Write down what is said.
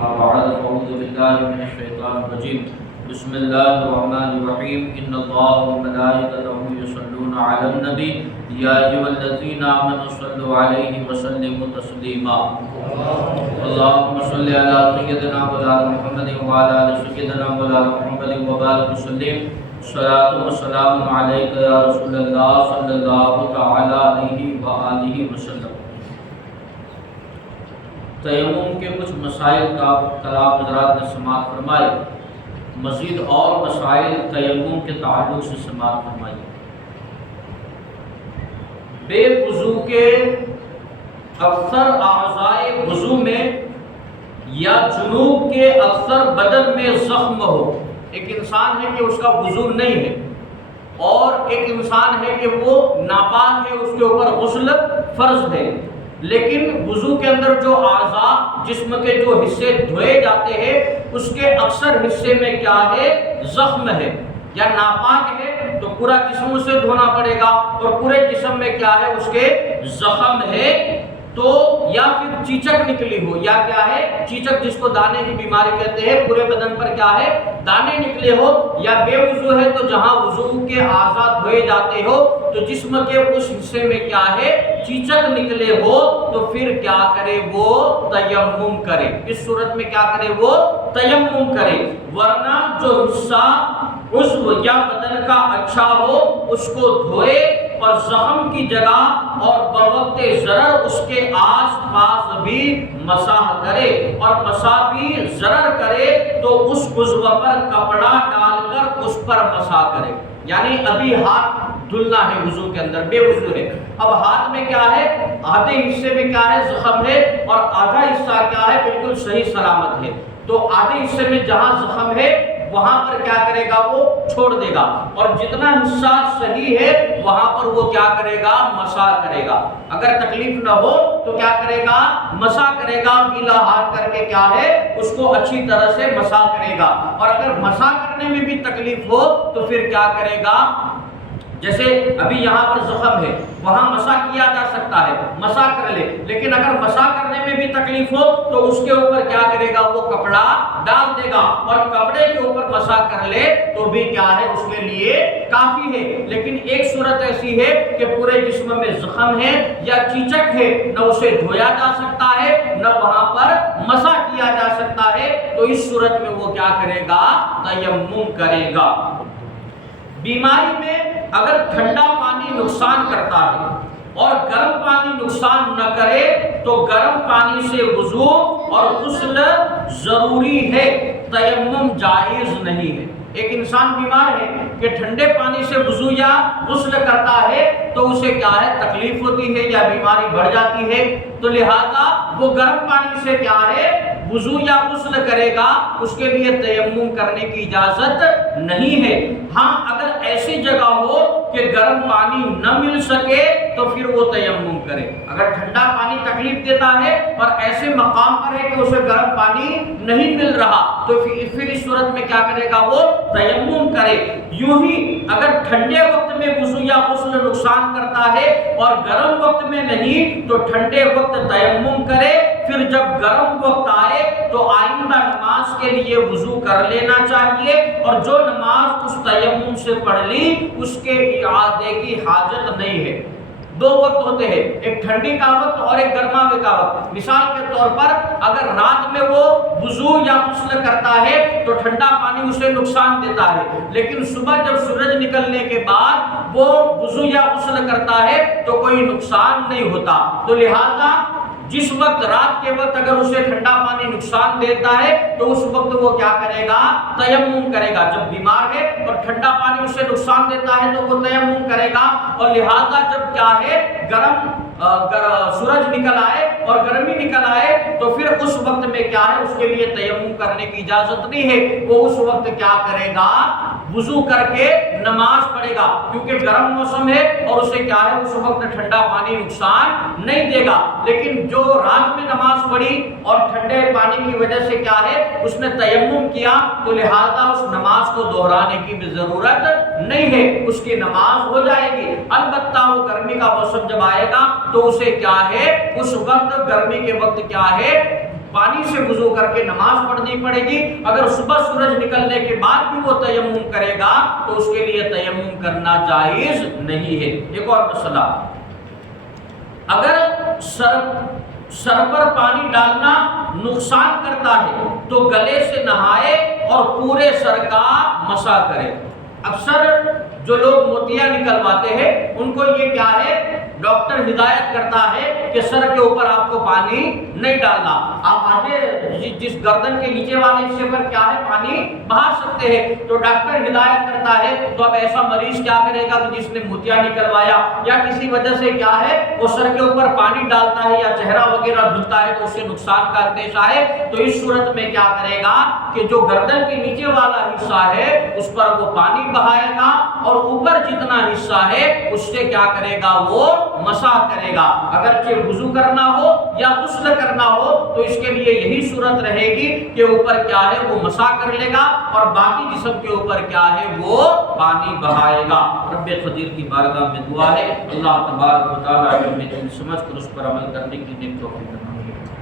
أما بعد فأعوذ بالله من الشيطان الرجيم بسم الله الرحمن الرحيم إن الله وملائكته يصلون على النبي يا أيها الذين آمنوا صلوا عليه وسلموا تسليما اللهم صل على سيدنا مولانا محمد وعلى آل سيدنا مولانا محمد وبارك وسلم صلاة وسلام عليك يا رسول الله صلى الله تعالى عليه وآله وسلم۔ تیمم کے کچھ مسائل کا کلام حضرات نے سماعت فرمائے، مزید اور مسائل تیمم کے تعلق سے سماعت فرمائی۔ بے وضو کے اکثر اعضائے وضو میں یا جنوب کے اکثر بدن میں زخم ہو، ایک انسان ہے کہ اس کا وضو نہیں ہے اور ایک انسان ہے کہ وہ ناپاک ہے، اس کے اوپر غسل فرض ہے، لیکن وضو کے اندر جو اعضاء جسم کے جو حصے دھوئے جاتے ہیں اس کے اکثر حصے میں کیا ہے؟ زخم ہے یا ناپاک ہے، تو پورا جسم اسے دھونا پڑے گا، اور پورے جسم میں کیا ہے؟ اس کے زخم ہے، تو یا پھر چیچک نکلی ہو، یا کیا ہے؟ چیچک جس کو دانے کی بیماری کہتے ہیں، پورے بدن پر کیا ہے؟ دانے نکلے ہو، یا بے وضو ہے تو جہاں وضو کے اعضاء دھوئے جاتے ہو تو جسم کے اس حصے میں کیا ہے؟ چیچک نکلے ہو، تو پھر کیا کرے؟ وہ تیمم کرے۔ اس صورت میں کیا کرے؟ وہ تیمم کرے، ورنہ جو حصہ عضو یا بدن کا اچھا ہو اس کو دھوئے اور زخم کی جگہ اور بوقت ضرر اس کے آس پاس بھی مسح کرے، اور مسح بھی ضرر کرے تو اس عضو پر کپڑا ڈال کر اس پر مسح کرے۔ یعنی ابھی ہاتھ دھلنا ہے وضو کے اندر، بے وضو ہے، اب ہاتھ میں کیا ہے؟ آدھے حصے میں کیا ہے؟ زخم ہے، اور آدھا حصہ کیا ہے؟ بالکل صحیح سلامت ہے، تو آدھے حصے میں جہاں زخم ہے وہاں پر کیا کرے گا؟ وہ چھوڑ دے گا، اور جتنا حصہ صحیح ہے وہاں پر وہ کیا کرے گا؟ مسح کرے گا۔ اگر تکلیف نہ ہو تو کیا کرے گا؟ مسح کرے گا، گیلا ہاتھ کر کے کیا ہے؟ اس کو اچھی طرح سے مسح کرے گا، اور اگر مسح کرنے میں بھی تکلیف ہو تو پھر کیا کرے گا؟ جیسے ابھی یہاں پر زخم ہے، وہاں مسح کیا جا سکتا ہے، مسح کر لے، لیکن اگر مسح کرنے میں بھی تکلیف ہو تو اس کے اوپر کیا کرے گا؟ وہ کپڑا ڈال دے گا، اور کپڑے کے اوپر مسح کر لے تو بھی کیا ہے؟ اس کے لیے کافی ہے۔ لیکن ایک صورت ایسی ہے کہ پورے جسم میں زخم ہے یا چیچک ہے، نہ اسے دھویا جا سکتا ہے نہ وہاں پر مسح کیا جا سکتا ہے، تو اس صورت میں وہ کیا کرے گا؟ تیمم کرے گا۔ بیماری میں اگر ٹھنڈا پانی نقصان کرتا ہے اور گرم پانی نقصان نہ کرے تو گرم پانی سے وضو اور غسل ضروری ہے، تیمم جائز نہیں ہے۔ ایک انسان بیمار ہے کہ ٹھنڈے پانی سے وضو یا غسل کرتا ہے تو اسے کیا ہے؟ تکلیف ہوتی ہے یا بیماری بڑھ جاتی ہے، تو لہذا وہ گرم پانی سے کیا ہے؟ وضو یا غسل کرے گا، اس کے لیے تیمم کرنے کی اجازت نہیں ہے۔ ہاں اگر ایسی جگہ ہو کہ گرم پانی نہ مل سکے تو پھر وہ تیمم کرے۔ اگر ٹھنڈا پانی تکلیف دیتا ہے اور ایسے مقام پر ہے کہ اسے گرم پانی نہیں مل رہا تو پھر اس صورت میں کیا کرے گا؟ وہ تیمم کرے۔ یوں ہی اگر ٹھنڈے وقت میں وضو یا غسل نقصان کرتا ہے اور گرم وقت میں نہیں تو ٹھنڈے وقت تیمم کرے، پھر جب گرم وقت آئے تو آئندہ نماز کے لیے وضو کر لینا چاہیے، اور جو نماز اس تیمم سے پڑھ لی اس کے اعادے کی حاجت نہیں ہے۔ دو وقت ہوتے ہیں، ایک ٹھنڈی کا وقت اور ایک گرماوے کا وقت۔ مثال کے طور پر اگر رات میں وہ وضو یا غسل کرتا ہے تو ٹھنڈا پانی اسے نقصان دیتا ہے، لیکن صبح جب سورج نکلنے کے بعد وہ وضو یا غسل کرتا ہے تو کوئی نقصان نہیں ہوتا، تو لہذا جس وقت رات کے وقت اگر اسے ٹھنڈا پانی نقصان دیتا ہے تو اس وقت وہ کیا کرے گا؟ تیمم کرے گا۔ جب بیمار ہے اور ٹھنڈا پانی اسے نقصان دیتا ہے تو وہ تیمم کرے گا، اور لہذا جب کیا ہے؟ گرم سورج نکل آئے اور گرمی نکل آئے تو پھر اس وقت میں کیا ہے؟ اس کے لیے تیمم کرنے کی اجازت نہیں ہے، وہ اس وقت کیا کرے گا؟ وضو کر کے نماز پڑھے گا، کیونکہ گرم موسم ہے اور اسے کیا ہے؟ اس وقت ٹھنڈا پانی نقصان نہیں دے گا۔ لیکن جو رات میں نماز پڑھی اور ٹھنڈے پانی کی وجہ سے کیا ہے؟ اس نے تیمم کیا، تو لہذا اس نماز کو دہرانے کی بھی ضرورت نہیں ہے، اس کی نماز ہو جائے گی۔ البتہ وہ گرمی کا موسم جب آئے گا تو اسے کیا ہے؟ اس وقت گرمی کے وقت کیا ہے؟ پانی سے وضو کر کے نماز پڑھنی پڑے گی۔ اگر صبح سورج نکلنے کے بعد بھی وہ تیمم کرے گا تو اس کے لیے تیمم کرنا جائز نہیں ہے۔ ایک اور مسئلہ، اگر سر پر پانی ڈالنا نقصان کرتا ہے تو گلے سے نہائے اور پورے سر کا مسح کرے۔ اکثر جو لوگ موتیاں نکلواتے ہیں ان کو یہ کیا ہے، ڈاکٹر ہدایت کرتا ہے کہ سر کے اوپر آپ کو پانی نہیں ڈالنا، آپ آگے جس گردن کے نیچے والے حصے پر کیا ہے پانی بہا سکتے ہیں۔ تو ڈاکٹر ہدایت کرتا ہے تو اب ایسا مریض کیا کرے گا کہ جس نے موتیاں نکلوایا یا کسی وجہ سے کیا ہے وہ سر کے اوپر پانی ڈالتا ہے یا چہرہ وغیرہ دھلتا ہے تو اسے نقصان کا اندیشہ ہے، تو اس صورت میں کیا کرے گا کہ جو گردن کے نیچے والا حصہ ہے اس پر وہ پانی بہائے گا اور اوپر جتنا حصہ ہے اس سے کیا کرے گا، وہ مسح کرے گا۔ اگرچہ وضو کرنا ہو یا غسل کرنا ہو تو اس کے لیے یہی صورت رہے گی کہ اوپر کیا ہے وہ مسح کر لے گا اور باقی جسم کے اوپر کیا ہے وہ پانی بہائے گا۔ رب قدیر کی بارگاہ میں دعا ہے اللہ تبارک و تعالی ہمیں سمجھ کر اس پر عمل کرنے کی نیک توفیق عطا فرمائے۔